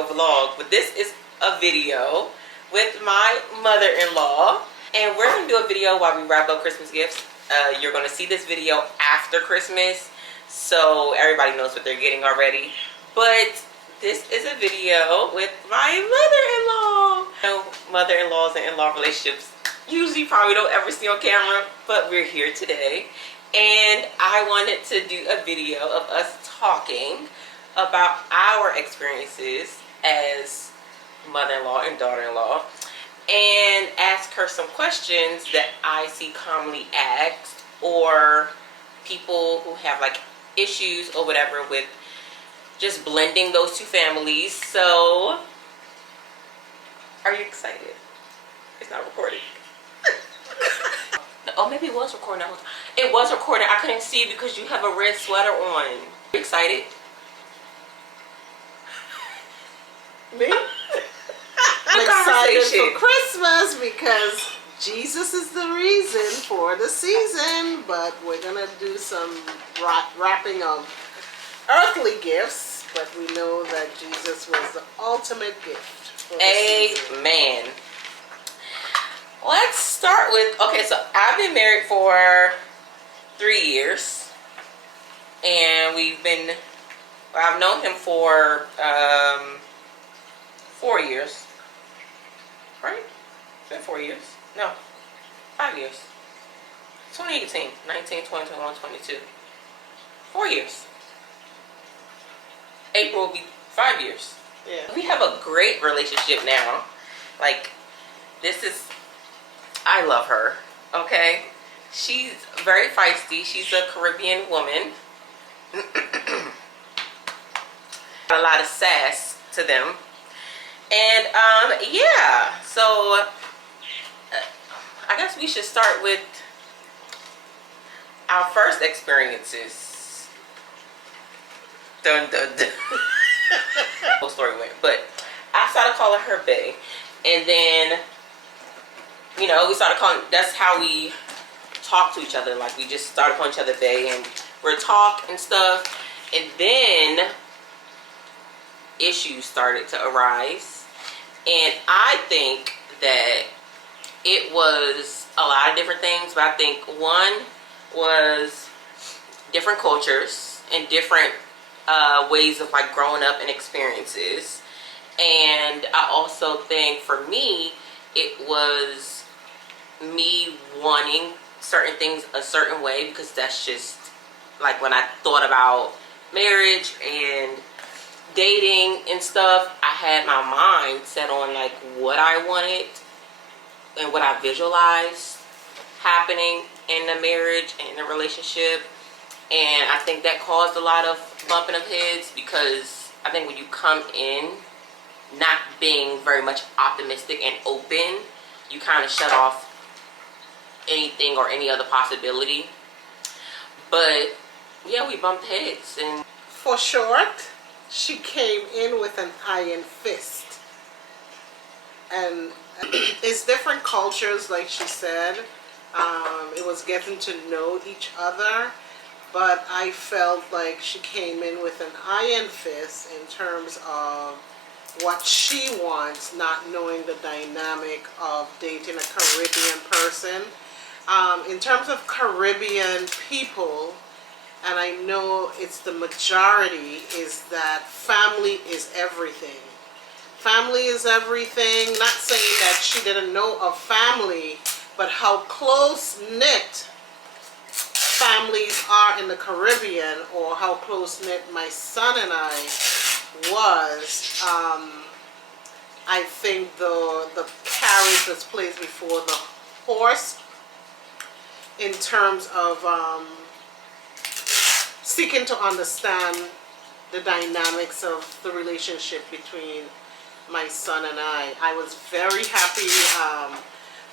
a vlog, but this is a video with my mother-in-law, and we're gonna do a video while we wrap up Christmas gifts. You're gonna see this video after Christmas, so everybody knows what they're getting already. But this is a video with my mother-in-law. Mother-in-laws and in-law relationships usually probably don't ever see on camera, but we're here today. And I wanted to do a video of us talking about our experiences as mother-in-law and daughter-in-law, and ask her some questions that I see commonly asked, or people who have like issues or whatever with just blending those two families. So, are you excited? It's not recording. Oh, maybe it was recording. It was recording. I couldn't see because you have a red sweater on. Are you excited? Me? I'm excited for Christmas because Jesus is the reason for the season, but we're gonna do some wrapping of earthly gifts, but we know that Jesus was the ultimate gift for the season. Amen. Let's start with, okay, so I've been married for 3 years, and I've known him for 4 years, right? It's been 4 years. No, 5 years. 2018, 19, 20, 21, 22. 4 years. April will be 5 years. Yeah. We have a great relationship now. Like, I love her, okay? She's very feisty. She's a Caribbean woman. A lot of sass to them. And, yeah, so I guess we should start with our first experiences. Dun, dun, dun. Whole story went, but I started calling her Bae, and then, you know, we started calling, that's how we talk to each other. Like, we just started calling each other Bae, and we're talk and stuff, and then issues started to arise. And I think that it was a lot of different things, but I think one was different cultures and different ways of like growing up and experiences. And I also think for me, it was me wanting certain things a certain way, because that's just like when I thought about marriage and dating and stuff, I had my mind set on like what I wanted and what I visualized happening in the marriage and in the relationship. And I think that caused a lot of bumping of heads, because I think when you come in not being very much optimistic and open, you kind of shut off anything or any other possibility. But yeah, we bumped heads. And For short, she came in with an iron fist. And it's different cultures, like she said. It was getting to know each other. But I felt like she came in with an iron fist in terms of what she wants, not knowing the dynamic of dating a Caribbean person. In terms of Caribbean people, and I know it's the majority, is that family is everything. Family is everything. Not saying that she didn't know of family, but how close-knit families are in the Caribbean, or how close-knit my son and I was. I think the carriage was placed before the horse in terms of seeking to understand the dynamics of the relationship between my son and I. I was very happy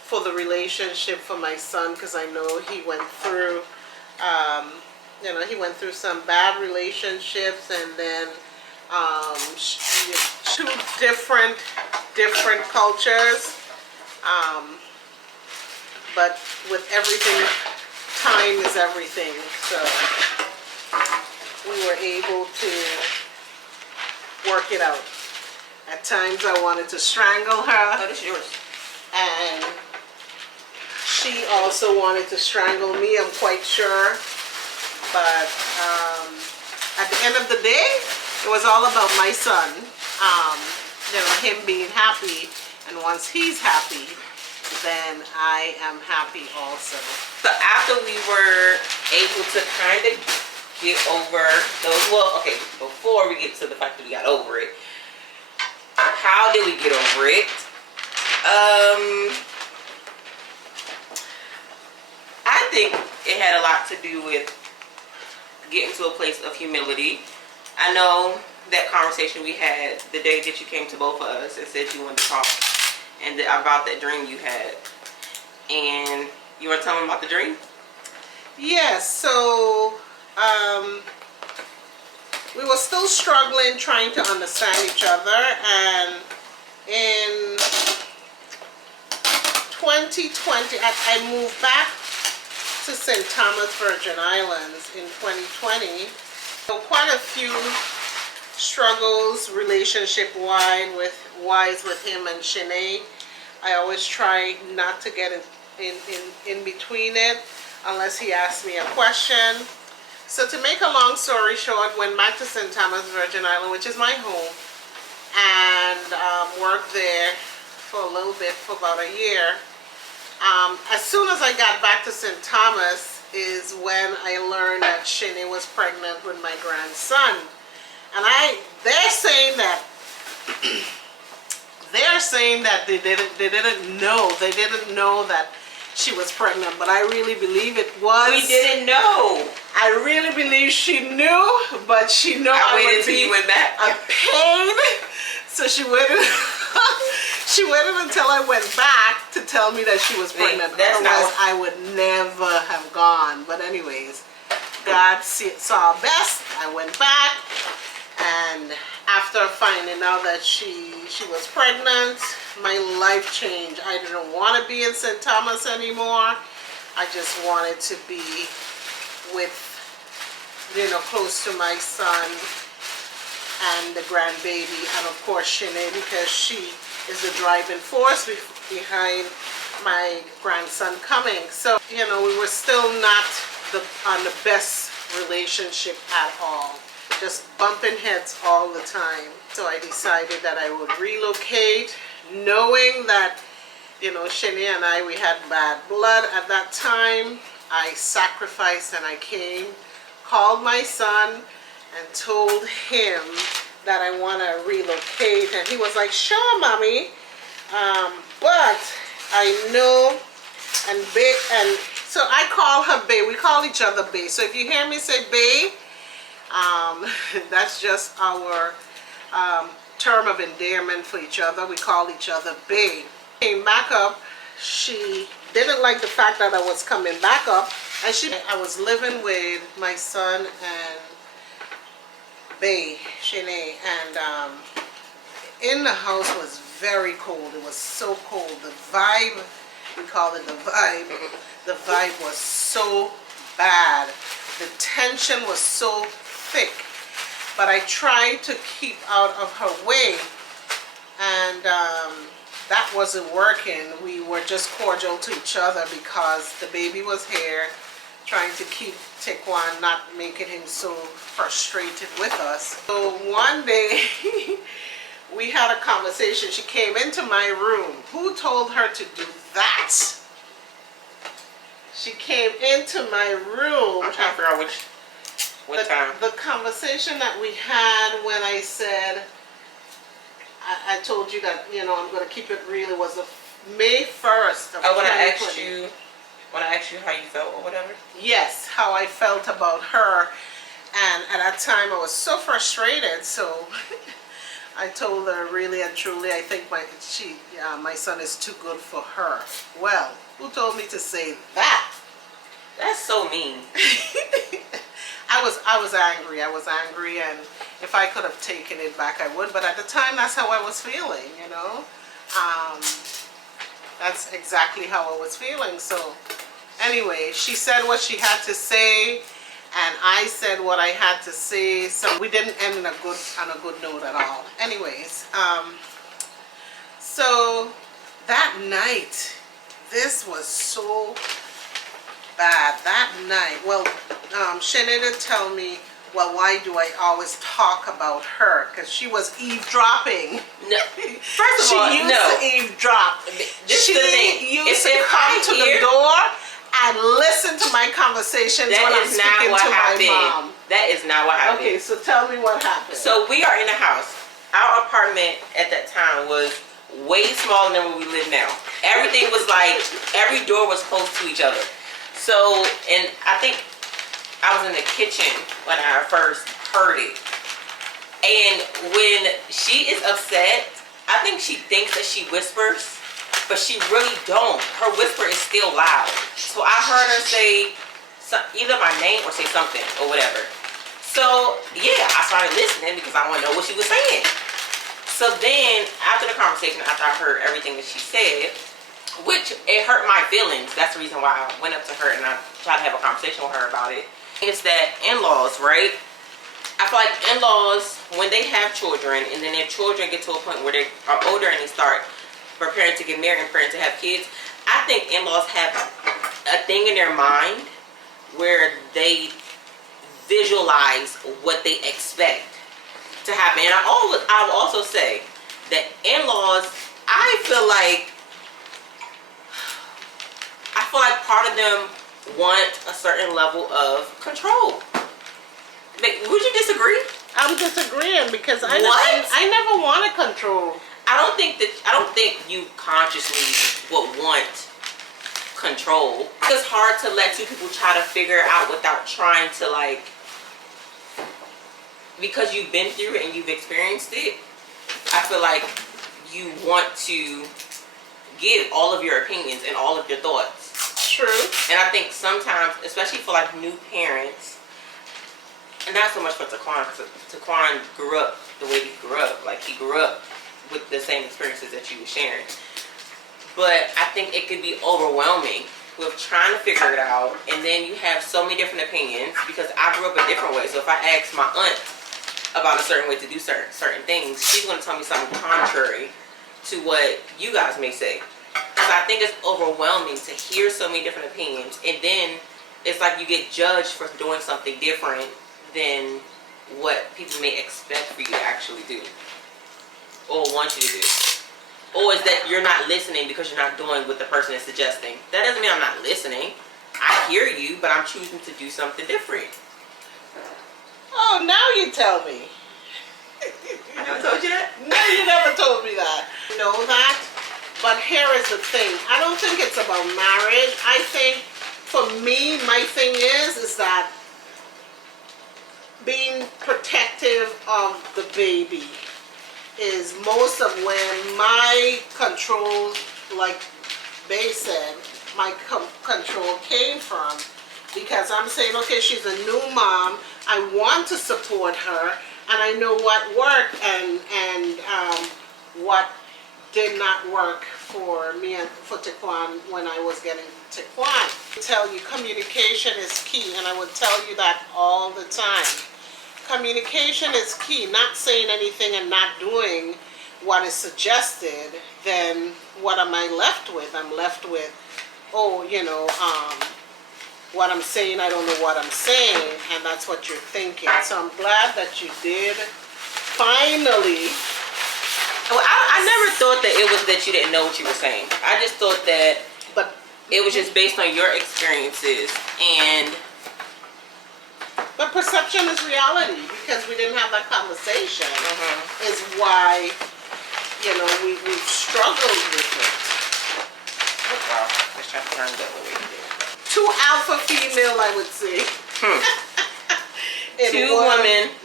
for the relationship for my son, because I know he went through he went through some bad relationships, and then two different cultures, but with everything, time is everything. So we were able to work it out. At times I wanted to strangle her. Oh, this is yours. And she also wanted to strangle me, I'm quite sure. But at the end of the day, it was all about my son. You know, him being happy. And once he's happy, then I am happy also. So after we were able to kind of get over those, well, okay, before we get to the fact that we got over it, how did we get over it? I think it had a lot to do with getting to a place of humility. I know that conversation we had the day that you came to both of us and said you wanted to talk, and about that dream you had. And you want to tell them about the dream? Yes, so we were still struggling, trying to understand each other, and in 2020, I moved back to St. Thomas, Virgin Islands in 2020. So quite a few struggles relationship-wise with him and Shanae. I always try not to get in between it unless he asks me a question. So to make a long story short, went back to St. Thomas, Virgin Island, which is my home, and worked there for a little bit, for about a year. As soon as I got back to St. Thomas is when I learned that Shanae was pregnant with my grandson. And they're saying that they didn't know that she was pregnant, but I really believe it was. We didn't know. I really believe she knew, but she knew I I waited would till be you went back. a pain. So she waited. She waited until I went back to tell me that she was pregnant. That's not Otherwise, what- I would never have gone. But anyways, God saw best. I went back, and after finding out that she was pregnant, my life changed. I didn't want to be in St. Thomas anymore. I just wanted to be with, close to my son and the grandbaby, and of course Shanae, because she is the driving force behind my grandson coming. So, we were still not on the best relationship at all. Just bumping heads all the time. So I decided that I would relocate, knowing that, Shanae and I, we had bad blood at that time. I sacrificed and I came, called my son, and told him that I want to relocate. And he was like, sure, mommy. But I know, and so I call her Bae. We call each other Bae. So if you hear me say Bae, that's just our term of endearment for each other. We call each other Bae. Came back up. She didn't like the fact that I was coming back up, and I was living with my son and Bae, Shanae, and in the house was very cold. It was so cold. The vibe, we call it the vibe. The vibe was so bad. The tension was so thick. But I tried to keep out of her way, and that wasn't working. We were just cordial to each other because the baby was here, trying to keep Tikwan, not making him so frustrated with us. So one day, we had a conversation. She came into my room. Who told her to do that? She came into my room. I'm trying to figure out what time. The conversation that we had when I said, I told you that, I'm going to keep it real. It was May 1st of 2020. When I asked you how you felt or whatever? Yes, how I felt about her. And at that time, I was so frustrated. So I told her, really and truly, I think my son is too good for her. Well, who told me to say that? That's so mean. I was angry. I was angry, and if I could have taken it back, I would. But at the time, that's how I was feeling, That's exactly how I was feeling. So anyway, she said what she had to say, and I said what I had to say. So we didn't end on a good note at all. Anyways, so that night, this was so bad. That night, well, Shanae did tell me, well, why do I always talk about her? Because she was eavesdropping. No. First of all, she used to eavesdrop. This is the thing. Used to come to the door and listen to my conversations when I'm speaking to my mom. That is not what happened. Okay, so tell me what happened. So we are in a house. Our apartment at that time was way smaller than where we live now. Everything was like, every door was close to each other. So, and I think I was in the kitchen when I first heard it. And when she is upset, I think she thinks that she whispers, but she really don't. Her whisper is still loud. So I heard her say either my name or say something or whatever. So yeah, I started listening because I want to know what she was saying. So then after the conversation, after I heard everything that she said, which it hurt my feelings. That's the reason why I went up to her and I tried to have a conversation with her about it. It's that in-laws, right? I feel like in-laws, when they have children and then their children get to a point where they are older and they start preparing to get married and preparing to have kids, I think in-laws have a thing in their mind where they visualize what they expect to happen. And I will also say that in-laws, I feel like part of them want a certain level of control. Would you disagree? I'm disagreeing because I never want to control. I don't think you consciously would want control. It's hard to let two people try to figure it out without trying to, like, because you've been through it and you've experienced it. I feel like you want to give all of your opinions and all of your thoughts. True. And I think sometimes, especially for like new parents, and not so much for Taquan, because Taquan grew up the way he grew up. Like, he grew up with the same experiences that you were sharing. But I think it could be overwhelming with trying to figure it out, and then you have so many different opinions, because I grew up a different way. So if I ask my aunt about a certain way to do certain things, she's going to tell me something contrary to what you guys may say. So I think it's overwhelming to hear so many different opinions, and then it's like you get judged for doing something different than what people may expect for you to actually do or want you to do. Or is that you're not listening because you're not doing what the person is suggesting. That doesn't mean I'm not listening. I hear you, but I'm choosing to do something different. Oh, now you tell me. I never told you that? No, you never told me that. You know that? But here is the thing. I don't think it's about marriage. I think, for me, my thing is that being protective of the baby is most of when my control, like Bay said, my control came from. Because I'm saying, okay, she's a new mom. I want to support her, and I know what worked and what did not work for me and for Taquan when I was getting Taquan. I tell you, communication is key, and I would tell you that all the time. Communication is key. Not saying anything and not doing what is suggested, then what am I left with? I'm left with, oh, you know, what I'm saying, I don't know what I'm saying, and that's what you're thinking. So I'm glad that you did finally. Well, I never thought that it was that you didn't know what you were saying. I just thought that it was just based on your experiences. And but perception is reality, because we didn't have that conversation. Is why, you know, we've struggled with it. Oh, wow. Let's try to turn the other way. Two alpha female, I would say. Two women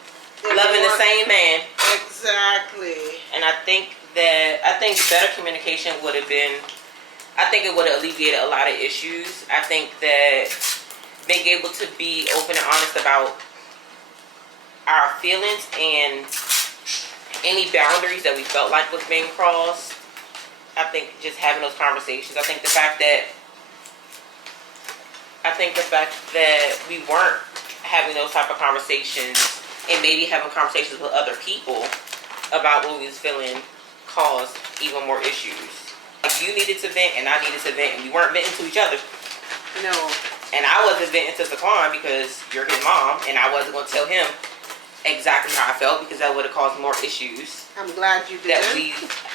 loving the same man. Exactly. And I think better communication would have been, I think it would have alleviated a lot of issues. I think that being able to be open and honest about our feelings and any boundaries that we felt like was being crossed, I think just having those conversations, I think the fact that we weren't having those type of conversations and maybe having conversations with other people about what we was feeling caused even more issues. Like, you needed to vent and I needed to vent, and we weren't venting to each other. No. And I wasn't venting to Saquon because you're his mom, and I wasn't going to tell him exactly how I felt because that would have caused more issues. I'm glad you did. That we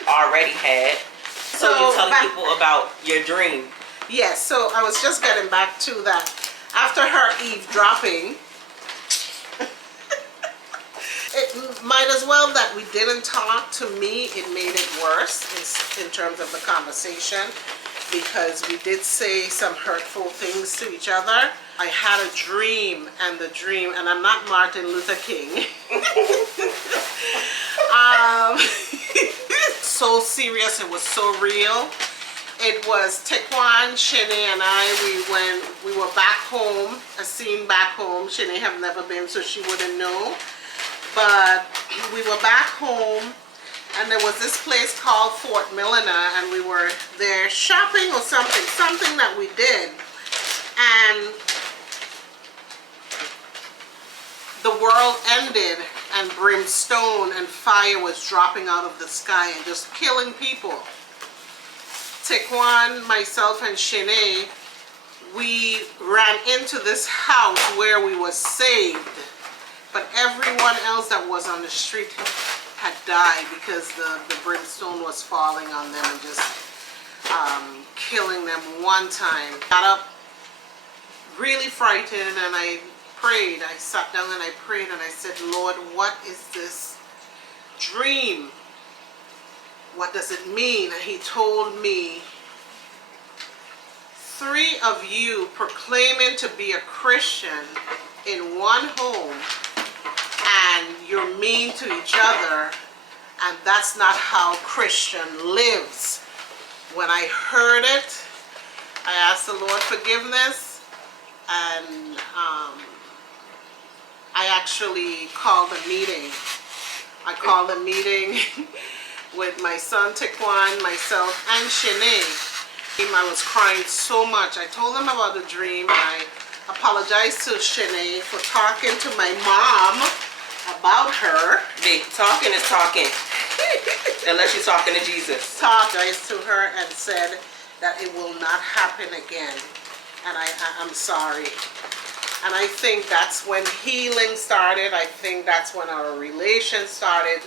already had. So you're telling people about your dream. Yes, so I was just getting back to that. After her eavesdropping, it might as well that we didn't talk. To me, it made it worse in terms of the conversation, because we did say some hurtful things to each other. I had a dream, and and I'm not Martin Luther King. So serious, it was so real. It was Taekwon, Shanae, and I. We were back home, a scene back home. Shanae have never been, so she wouldn't know. But we were back home, and there was this place called Fort Milliner, and we were there shopping or something that we did. And the world ended, and brimstone and fire was dropping out of the sky and just killing people. Taekwon, myself, and Shanae, we ran into this house where we were saved. But everyone else that was on the street had died because the brimstone was falling on them and just killing them one time. Got up really frightened, and I prayed. I sat down and I prayed, and I said, Lord, what is this dream? What does it mean? And he told me, 3 of you proclaiming to be a Christian in one home, and you're mean to each other, and that's not how Christian lives. When I heard it, I asked the Lord forgiveness, and I actually called a meeting. I called a meeting with my son Taekwon, myself, and Shanae. I was crying so much. I told them about the dream, and I apologized to Shanae for talking to my mom about her. Hey, talking is talking. Unless you're talking to Jesus. Apologized to her and said that it will not happen again. And I'm sorry. And I think that's when healing started. I think that's when our relation started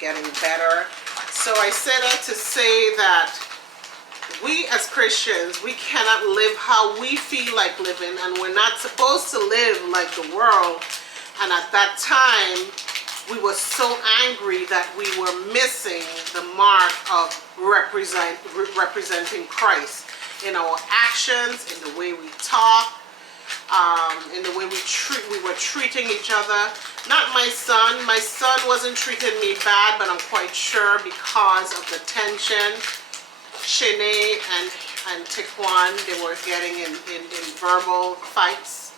getting better. So I said that to say that we as Christians, we cannot live how we feel like living, and we're not supposed to live like the world. And at that time, we were so angry that we were missing the mark of representing Christ in our actions, in the way we talk, in the way we were treating each other. Not my son. My son wasn't treating me bad, but I'm quite sure because of the tension. Shanae and Taekwon, they were getting in verbal fights,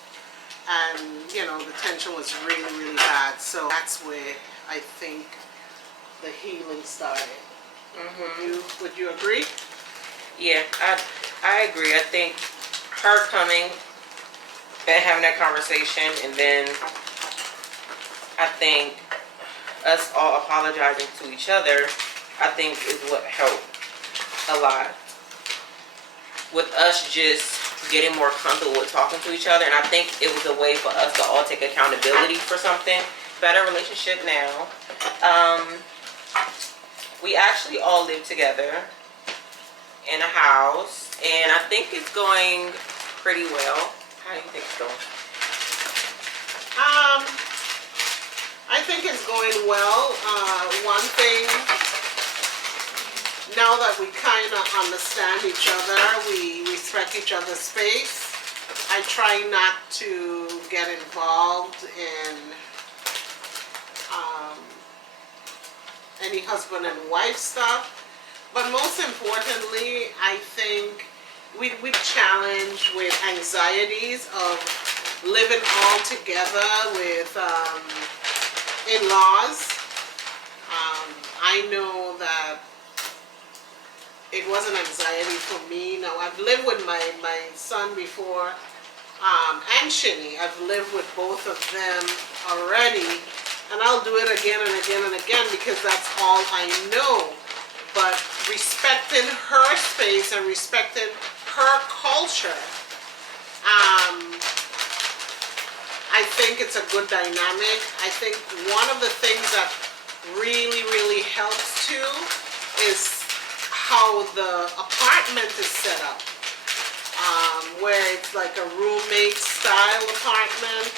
and you know, the tension was really, really bad. So that's where I think the healing started. Would you agree? Yeah, I agree. I think her coming and having that conversation, and then I think us all apologizing to each other, I think is what helped a lot with us just getting more comfortable with talking to each other. And I think it was a way for us to all take accountability for something. Better relationship now. We actually all live together in a house, and I think it's going pretty well. How do you think it's going? I think it's going well. One thing, now that we kind of understand each other, we respect each other's space. I try not to get involved in any husband and wife stuff. But most importantly, I think we challenge with anxieties of living all together with in-laws. I know that it was an anxiety for me. Now, I've lived with my son before, and Shanae. I've lived with both of them already, and I'll do it again and again and again because that's all I know. But respecting her space and respecting her culture, I think it's a good dynamic. I think one of the things that really, really helps too is how the apartment is set up. Where it's like a roommate style apartment.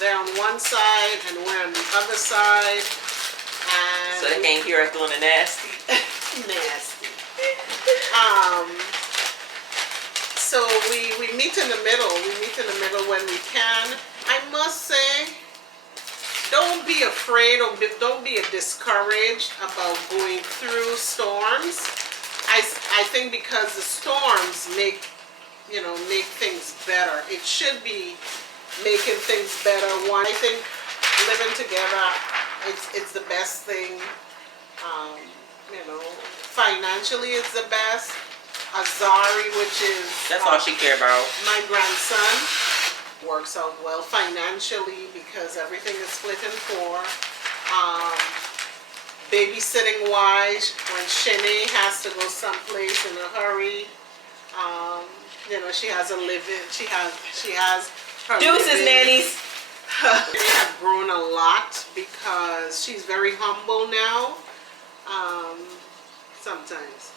They're on one side and we're on the other side. And So they can't hear us doing the nasty. nasty. So we meet in the middle. We meet in the middle when we can. I must say, don't be afraid or don't be discouraged about going through storms. I think because the storms make things better. It should be making things better. One, I think living together, it's the best thing. Financially, it's the best. Azari, which is That's all she care about. my grandson, works out well financially because everything is split in four. Babysitting wise, when Shanae has to go someplace in a hurry, she has a living. She has her Deuces, living. nannies. They have grown a lot because she's very humble now. Sometimes.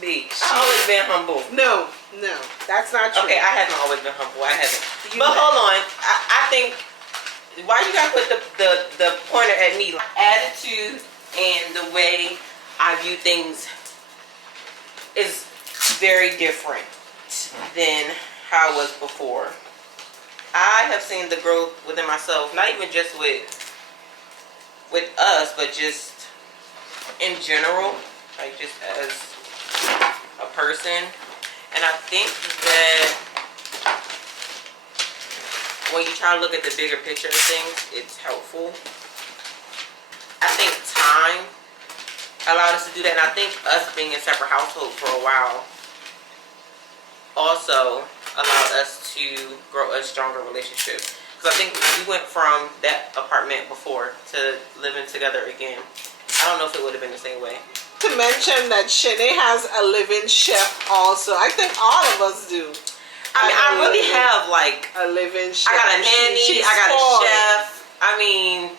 B. I've always been humble. No, that's not true. Okay, I haven't always been humble. I haven't. You But have. hold on. I think, why you gotta put the pointer at me? Attitude and the way I view things is very different than how it was before. I have seen the growth within myself, not even just with us, but just in general, like just as a person. And I think that when you try to look at the bigger picture of things, it's helpful. I think time allowed us to do that, and I think us being in separate households for a while also allowed us to grow a stronger relationship. Because I think we went from that apartment before to living together again. I don't know if it would have been the same way. To mention that Shanae has a living chef also. I think all of us do. I mean, I really have like a living chef. I got a nanny, She's I got spoiled. a chef. I mean,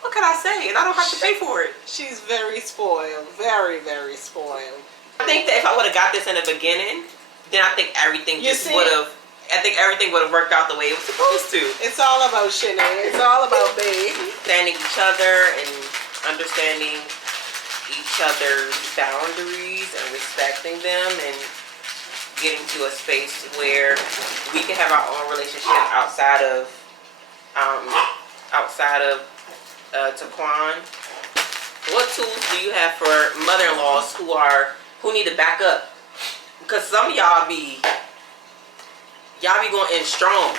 what can I say? And I don't have to pay for it. She's very spoiled. Very, very spoiled. I think that if I would have got this in the beginning, then I think everything would have worked out the way it was supposed to. It's all about Shanae. It's all about babe. Understanding each other and understanding each other's boundaries and respecting them and getting to a space where we can have our own relationship outside of Taquan. What tools do you have for mother-in-laws who need to back up? Because some of y'all be going in strong.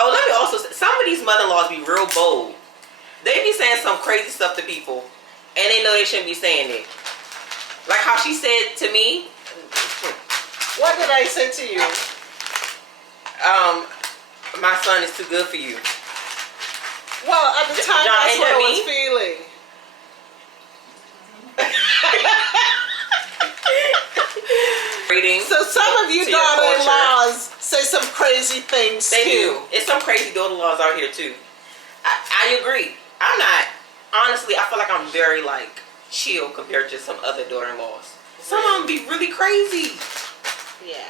Oh, let me also say, some of these mother-in-laws be real bold. They be saying some crazy stuff to people, and they know they shouldn't be saying it. Like how she said to me. What did I say to you? My son is too good for you. Well, at the time, that's what I was feeling. So some of you daughter-in-laws say some crazy things They too. do. It's some crazy daughter-in-laws out here too. I agree. I'm not. Honestly, I feel like I'm very chill compared to some other daughter-in-laws. Some of them be really crazy. Yeah.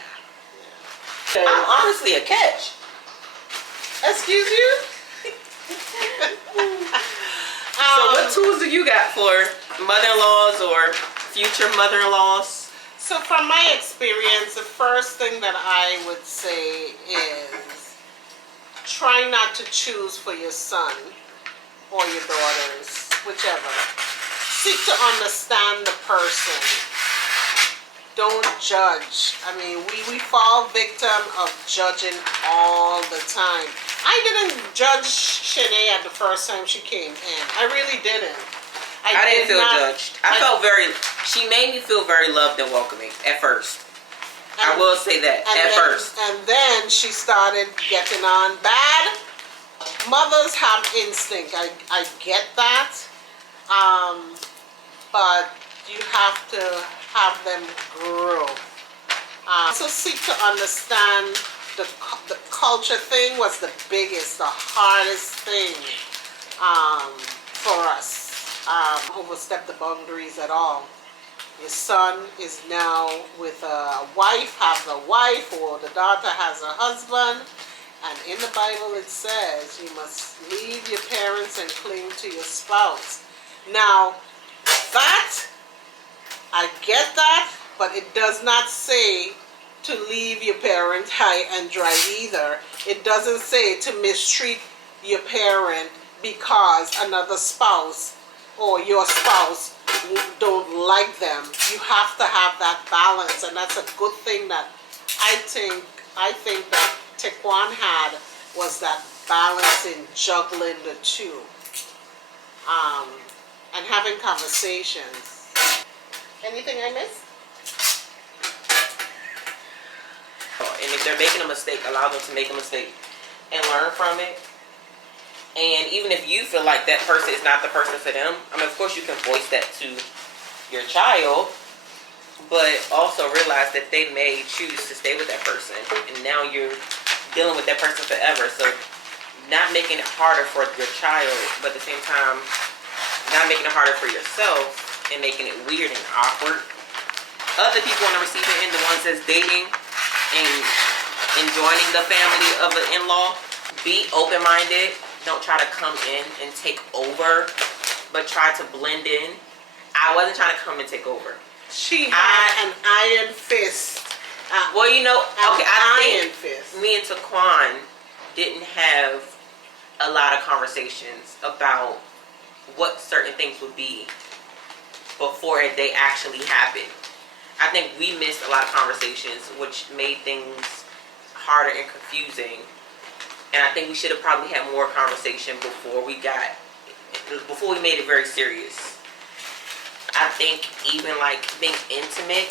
I'm honestly a catch. Excuse you? So what tools do you got for mother-in-laws or future mother-in-laws? So from my experience, the first thing that I would say is try not to choose for your son or your daughters, whichever. Seek to understand the person. Don't judge. I mean, we fall victim of judging all the time. I didn't judge Shanae at the first time she came in. I really didn't. I didn't feel judged. She made me feel very loved and welcoming at first. I will say that at first. And then she started getting on bad. Mothers have instinct. I get that. But you have to have them grow. So seek to understand the culture thing was the biggest, the hardest thing for us. Overstep the boundaries at all. Your son is now with a wife, has a wife, or the daughter has a husband. And in the Bible it says you must leave your parents and cling to your spouse. Now, that, I get that, but it does not say to leave your parents high and dry either. It doesn't say to mistreat your parent because another spouse or your spouse don't like them. You have to have that balance, and that's a good thing that I think that Tequan had, was that balance in juggling the two, and having conversations. Anything I missed? And if they're making a mistake, allow them to make a mistake and learn from it. And even if you feel like that person is not the person for them, I mean, of course you can voice that to your child, but also realize that they may choose to stay with that person, and now you're dealing with that person forever. So not making it harder for your child, but at the same time not making it harder for yourself and making it weird and awkward. Other people on the receiving end, the ones that's dating and joining the family of an in-law, be open-minded. Don't try to come in and take over, but try to blend in. I wasn't trying to come and take over. She had an iron fist. Well, you know, okay, I think fist. me and Taquan didn't have a lot of conversations about what certain things would be before they actually happened. I think we missed a lot of conversations, which made things harder and confusing. And I think we should have probably had more conversation before we made it very serious. I think even like being intimate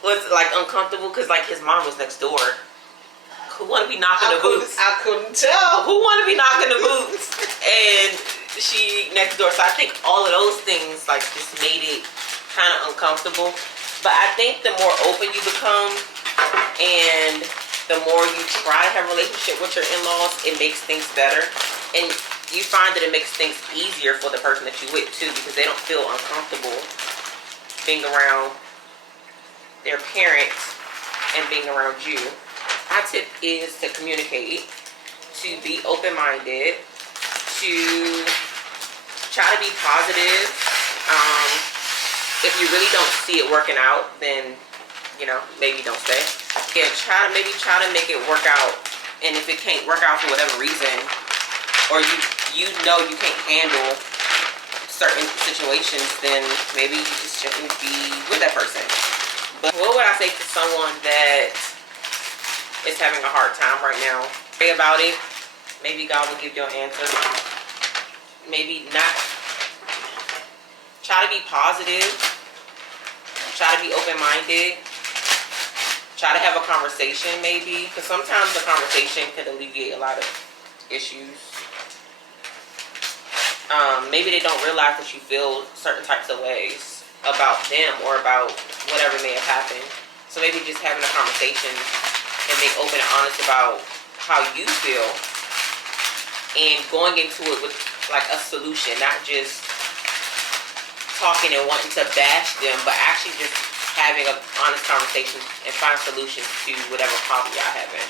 was like uncomfortable because like his mom was next door. Who want to be knocking the boots? I couldn't tell. Who want to be knocking the boots? And she next door. So I think all of those things like just made it kind of uncomfortable. But I think the more open you become and the more you try to have a relationship with your in-laws, it makes things better. And you find that it makes things easier for the person that you're with too, because they don't feel uncomfortable being around their parents and being around you. My tip is to communicate, to be open-minded, to try to be positive. If you really don't see it working out, then maybe don't stay. Yeah, try to make it work out. And if it can't work out for whatever reason, or you know you can't handle certain situations, then maybe you just shouldn't be with that person. But what would I say to someone that is having a hard time right now? Pray about it. Maybe God will give you an answer. Maybe not. Try to be positive. Try to be open-minded. Try to have a conversation maybe, because sometimes a conversation can alleviate a lot of issues. Maybe they don't realize that you feel certain types of ways about them or about whatever may have happened. So maybe just having a conversation and being open and honest about how you feel and going into it with like a solution, not just talking and wanting to bash them, but actually just having an honest conversation and find solutions to whatever problem y'all having.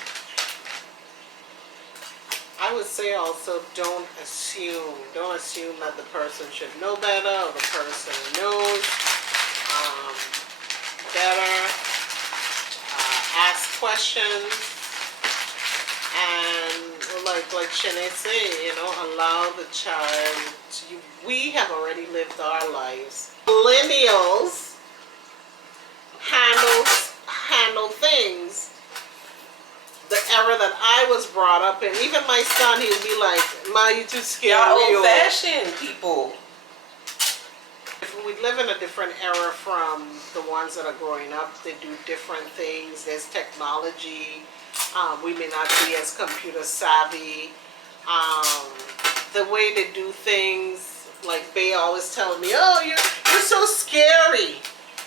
I would say also don't assume that the person should know better or the person knows better. Ask questions, and like Shanae say, allow the child to. We have already lived our lives. Millennials handle things the era that I was brought up in. Even my son, he would be like, "Ma, you too scary." Y'all old-fashioned people. We we live in a different era from the ones that are growing up. They do different things. There's technology. We may not be as computer savvy. The way they do things, like Bay always telling me, oh, you're so scary.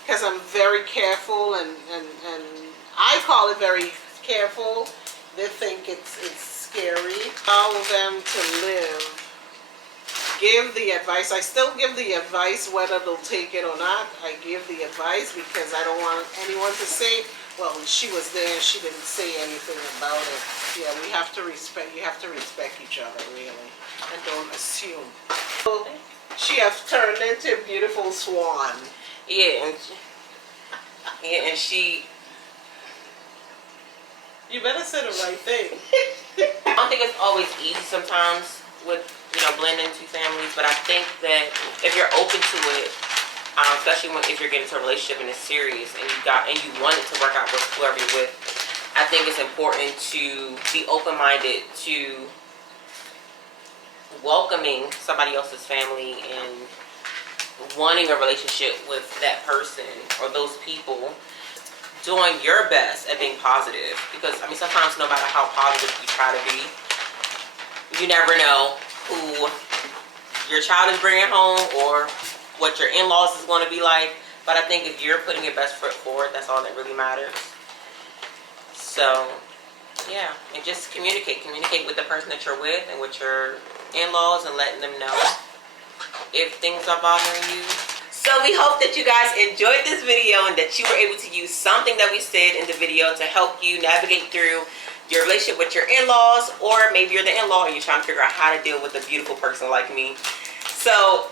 Because I'm very careful, and I call it very careful. They think it's scary. Allow them to live. Give the advice. I still give the advice, whether they'll take it or not. I give the advice because I don't want anyone to say, well, she was there and she didn't say anything about it. Yeah, we have to respect. You have to respect each other, really, and don't assume. So, she has turned into a beautiful swan. Yeah, and she. You better say the right thing. I don't think it's always easy sometimes with, blending two families, but I think that if you're open to it, especially if you're getting into a relationship and it's serious and you want it to work out with whoever you're with, I think it's important to be open-minded to welcoming somebody else's family and wanting a relationship with that person or those people, doing your best at being positive. Because, sometimes no matter how positive you try to be, you never know who your child is bringing home or what your in-laws is going to be like. But I think if you're putting your best foot forward, that's all that really matters. So, yeah, and just communicate. Communicate with the person that you're with and with your in-laws and letting them know if things are bothering you. So we hope that you guys enjoyed this video and that you were able to use something that we said in the video to help you navigate through your relationship with your in-laws, or maybe you're the in-law and you're trying to figure out how to deal with a beautiful person like me. So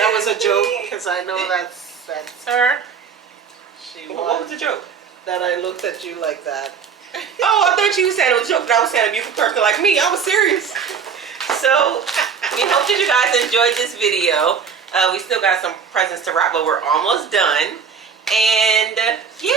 that was a joke because I know that's her. What was the joke? That I looked at you like that. Oh, I thought you said it was a joke, but I was saying a beautiful person like me. I was serious. So we hope that you guys enjoyed this video. We still got some presents to wrap, but we're almost done. And yeah,